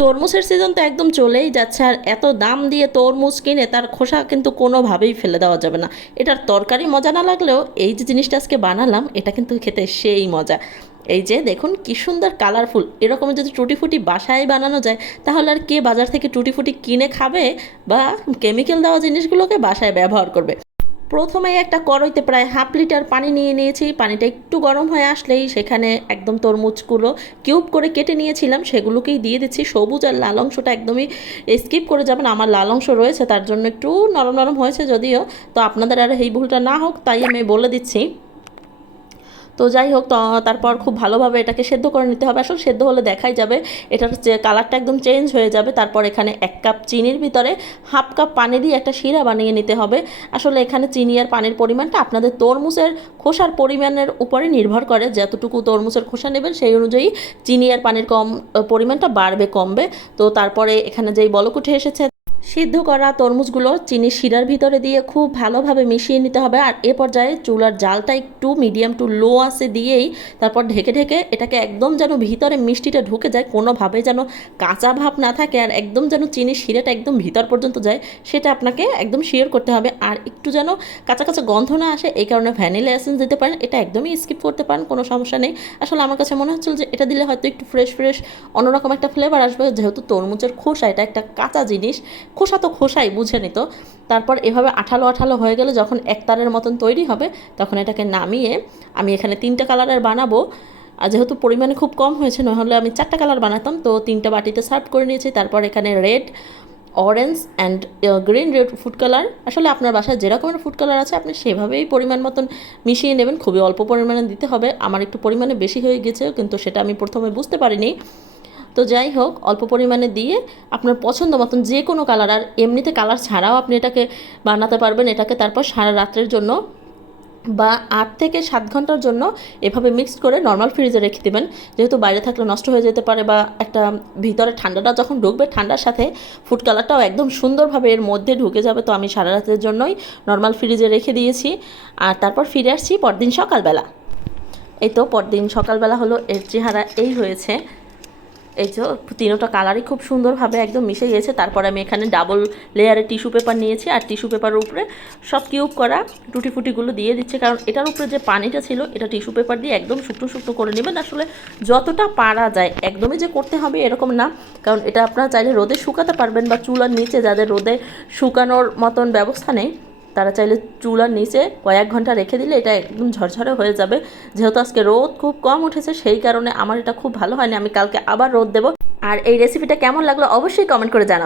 তরমুজের সিজন তো একদম চলেই যাচ্ছে, আর এত দাম দিয়ে তরমুজ কিনে তার খোসা কিন্তু কোনোভাবেই ফেলে দেওয়া যাবে না। এটার তরকারি মজা না লাগলেও এই যে জিনিসটা আজকে বানালাম এটা কিন্তু খেতে সেই মজা। এই যে দেখুন কি সুন্দর কালারফুল, এরকম যদি টুটি ফুটি বাসায় বানানো যায় তাহলে আর কে বাজার থেকে টুটি ফুটি কিনে খাবে বা কেমিক্যাল দেওয়া জিনিসগুলোকে বাসায় ব্যবহার করবে। প্রথমেই একটা কড়াইতে প্রায় হাফ লিটার পানি নিয়ে নিয়েছি। পানিটা একটু গরম হয়ে আসলেই সেখানে একদম তরমুজগুলো কিউব করে কেটে নিয়েছিলাম সেগুলোকেই দিয়ে দিচ্ছি। সবুজ আর লাল অংশটা একদমই স্কিপ করে যাবেন, আমার লাল অংশ রয়েছে তার জন্য একটু নরম নরম হয়েছে যদিও, তো আপনাদের আর এই ভুলটা না হোক তাই আমি বলে দিচ্ছি। তো যাই হোক, তো তারপর খুব ভালোভাবে এটাকে সেদ্ধ করে নিতে হবে। আসলে সেদ্ধ হলে দেখাই যাবে এটার যে কালারটা একদম চেঞ্জ হয়ে যাবে। তারপর এখানে 1 কাপ চিনির ভিতরে হাফ কাপ পানি দিয়ে একটা শিরা বানিয়ে নিতে হবে। আসলে এখানে চিনি আর পানির পরিমাণটা আপনাদের তরমুজের খোসার পরিমাণের উপরে নির্ভর করে, যতটুকু তরমুজের খোসা নেবেন সেই অনুযায়ী চিনি আর পানির পরিমাণটা বাড়বে কমবে। তো তারপরে এখানে যেই বলক উঠে এসেছে, সিদ্ধ করা তরমুজগুলো চিনির শিরার ভিতরে দিয়ে খুব ভালোভাবে মিশিয়ে নিতে হবে। আর এ পর্যায়ে চুলার জালটা একটু মিডিয়াম টু লো আঁচে দিয়েই তারপর ঢেকে ঢেকে এটাকে একদম যেন ভিতরে মিষ্টিটা ঢুকে যায়, কোনোভাবে যেন কাঁচা ভাব না থাকে, আর একদম যেন চিনির শিরাটা একদম ভিতর পর্যন্ত যায় সেটা আপনাকে একদম শিওর করতে হবে। আর একটু যেন কাঁচা কাঁচা গন্ধ না আসে এই কারণে ভ্যানিলা এসেন্স দিতে পারেন, এটা একদমই স্কিপ করতে পারেন, কোনো সমস্যা নেই। আসলে আমার কাছে মনে হচ্ছিল যে এটা দিলে হয়তো একটু ফ্রেশ ফ্রেশ অন্যরকম একটা ফ্লেভার আসবে, যেহেতু তরমুজের খোসা এটা একটা কাঁচা জিনিস, খোসা তো খোসাই বুঝে নিত। তারপর এভাবে আঠালো আঠালো হয়ে গেলে যখন একতারের মতন তৈরি হবে তখন এটাকে নামিয়ে আমি এখানে 3টে কালারের বানাবো। আর যেহেতু পরিমাণে খুব কম হয়েছে, নাহলে আমি 4টা কালার বানাতাম, তো 3টা বাটিতে সার্ভ করে নিয়েছি। তারপর এখানে red, orange and green red food colour, আসলে আপনার বাসায় যেরকমের ফুড কালার আছে আপনি সেভাবেই পরিমাণ মতন মিশিয়ে নেবেন, খুবই অল্প পরিমাণে দিতে হবে। আমার একটু পরিমাণে বেশি হয়ে গেছে কিন্তু সেটা আমি প্রথমে বুঝতে পারিনি। তো যাই হোক, অল্প পরিমাণে দিয়ে আপনার পছন্দ মতন যে কোনো কালার, আর এমনিতে কালার ছাড়াও আপনি এটাকে বানাতে পারবেন। এটাকে তারপর সারা রাত্রের জন্য বা 8 থেকে 7 ঘন্টার জন্য এভাবে মিক্সড করে নর্মাল ফ্রিজে রেখে দেবেন, যেহেতু বাইরে থাকলে নষ্ট হয়ে যেতে পারে বা একটা ভিতরে ঠান্ডাটা যখন ঢুকবে ঠান্ডার সাথে ফুড কালারটাও একদম সুন্দরভাবে এর মধ্যে ঢুকে যাবে। তো আমি সারা রাতের জন্যই নর্মাল ফ্রিজে রেখে দিয়েছি। আর তারপর ফিরে আসছি পরদিন সকালবেলা। এই তো পরদিন সকালবেলা হলো, এর চেহারা এই হয়েছে। এই যে তিনোটা কালারই খুব সুন্দরভাবে একদম মিশে গিয়েছে। তারপর আমি এখানে ডাবল লেয়ারে টিস্যু পেপার নিয়েছি আর টিস্যু পেপারের উপরে সব কিউব করা টুটি ফুটিগুলো দিয়ে দিচ্ছে, কারণ এটার উপরে যে পানিটা ছিল এটা টিস্যু পেপার দিয়ে একদম শুকনো শুকনো করে নেবেন। আসলে যতটা পারা যায়, একদমই যে করতে হবে এরকম না, কারণ এটা আপনারা চাইলে রোদে শুকাতে পারবেন বা চুলার নিচে যাদের রোদে শুকানোর মতন ব্যবস্থা নেই তারা চাইলে চুলার নিচে কয়েক ঘন্টা রেখে দিলে এটা একদম ঝরঝরে হয়ে যাবে। যেহেতু আজকে রোদ খুব কম উঠেছে সেই কারণে আমার এটা খুব ভালো হয়নি, আমি কালকে আবার রোদ দেবো। আর এই রেসিপিটা কেমন লাগলো অবশ্যই কমেন্ট করে জানাবেন।